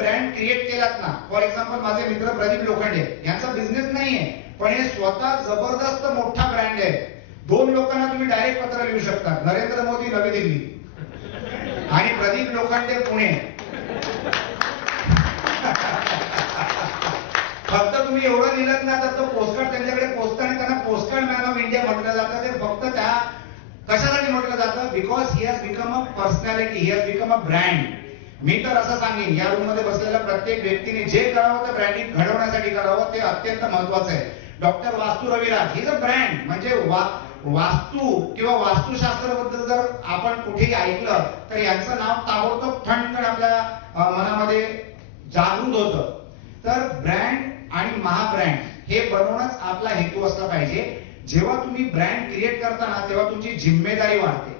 Brand create केलात ना, for example माझे मित्र प्रदीप लोखंडे यांचा बिझनेस नाहीये, पण हे स्वतः जबरदस्त मोठा ब्रँड आहे. 2 लोकांना तुम्ही डायरेक्ट पत्र लिहू शकता, नरेंद्र मोदी नवी दिल्ली आणि प्रदीप लोखंडे पुणे. फक्त तुम्ही एवढं लिहिलं ना तर तो पोस्टकार्ड त्यांच्याकडे पोचतं आणि त्यांना पोस्टकार्ड मॅन ऑफ इंडिया म्हटलं जातं. ते फक्त त्या कशासाठी म्हटलं जातं? Because he has become a personality, he has become a brand. मी तर असं सांगेन, या रूम मध्ये बसलेल्या प्रत्येक व्यक्तीने जे करावं ते ब्रँडिंग घडवण्यासाठी करावं, ते अत्यंत महत्वाचं आहे. डॉक्टर वास्तू Raviraj he is a brand. म्हणजे वास्तू किंवा वास्तुशास्त्राबद्दल जर आपण कुठेही ऐकलं तर यांचं नाव ताबडतोब ठणठण आपल्या मनामध्ये जागृत होतं. तर ब्रँड आणि महाब्रँड हे बनवणंच आपला हेतू असला पाहिजे. जेव्हा तुम्ही ब्रँड क्रिएट करताना तेव्हा तुमची जिम्मेदारी वाढते,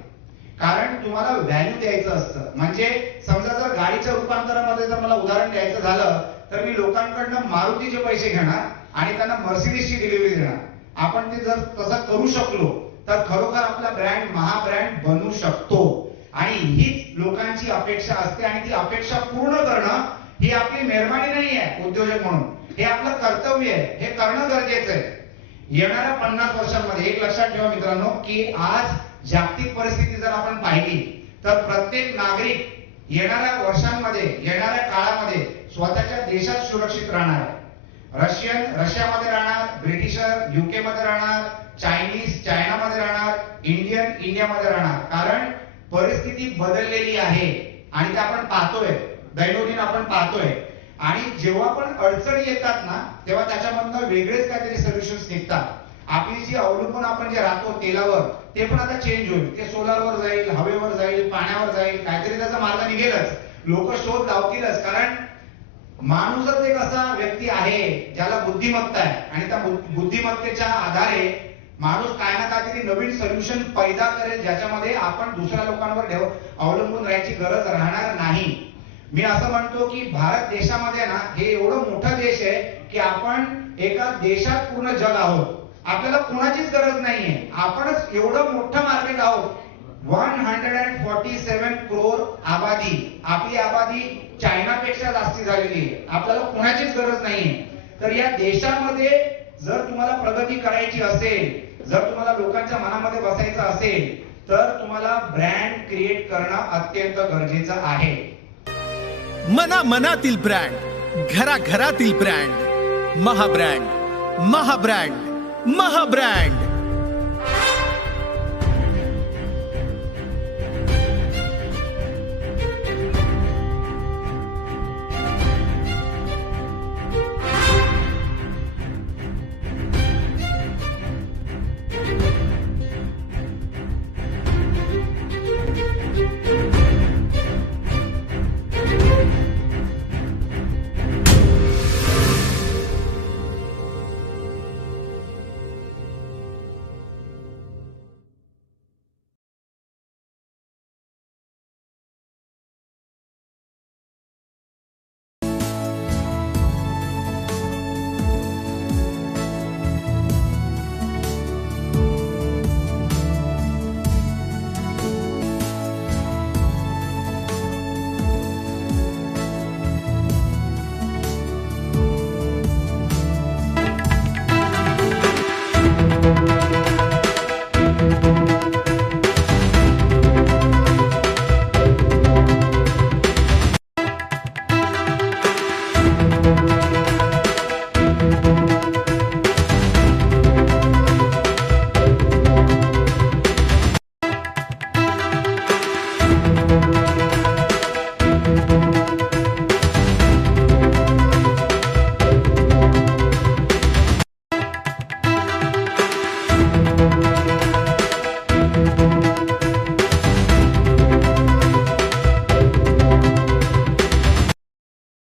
कारण तुम्हाला व्हॅल्यू द्यायचं असतं. म्हणजे समजा जर गाडीच्या रूपांतरामध्ये जर मला उदाहरण द्यायचं झालं तर मी लोकांकडनं मारुतीचे पैसे घेणार आणि त्यांना मर्सिडीजची डिलिव्हरी देणार. आपण ते जर तसं करू शकलो तर खरोखर आपला ब्रँड महाब्रँड बनू शकतो. आणि हीच लोकांची अपेक्षा असते आणि ती अपेक्षा पूर्ण करणं ही आपली मेहरबानी नाही आहे उद्योजक म्हणून, हे आपलं कर्तव्य आहे. हे करणं गरजेचं आहे. येणाऱ्या 50 वर्षांमध्ये एक लक्षात ठेवा मित्रांनो, की आज जागतिक परिस्थिती जर आपण पाहिली तर प्रत्येक नागरिक येणाऱ्या वर्षांमध्ये, येणाऱ्या काळामध्ये स्वतःच्या देशात सुरक्षित राहणार आहे. रशियन रशियामध्ये राहणार, ब्रिटिशर युके मध्ये राहणार, चायनीज चायनामध्ये राहणार, इंडियन इंडियामध्ये राहणार. कारण परिस्थिती बदललेली आहे आणि ते आपण पाहतोय, दैनंदिन आपण पाहतोय. आणि जेव्हा पण अडचणी येतात ना तेव्हा त्याच्यामधनं वेगळेच काहीतरी सोल्युशन्स निघतात. आपली जी अवलंबून आपण जे राहतो तेलावर, ते पण आता चेंज होईल. ते सोलारवर जाईल, हवेवर जाईल, पाण्यावर जाईल, काहीतरी त्याचा मार्ग निघेलच. लोक शोध लावतीलच. कारण माणूसच एक असा व्यक्ती आहे ज्याला बुद्धिमत्ता आहे आणि त्या बुद्धिमत्तेच्या आधारे माणूस काय ना काहीतरी नवीन सोल्युशन पैदा करेल, ज्याच्यामध्ये आपण दुसऱ्या लोकांवर अवलंबून राहायची गरज राहणार नाही. मी असं म्हणतो की भारत देशामध्ये ना हे एवढं मोठं देश आहे की आपण एका देशात पूर्ण जग आहोत. आपल्याला कोणाचीच गरज नाहीये, आपणच एवढं मोठं मार्केट आहोत. 147 करोड आबादी, आपली आबादी चायनापेक्षा जास्ती झालेली आहे. आपल्याला कोणाचीच गरज नाहीये. तर या देशामध्ये जर तुम्हाला प्रगती करायची असेल, जर तुम्हाला लोकांच्या मनामध्ये बसायचं असेल तर तुम्हाला ब्रँड क्रिएट करणं अत्यंत गरजेचं आहे. मना मनातील ब्रँड, घराघरातील ब्रँड, महाब्रँड, महाब्रँड, महाब्रँड.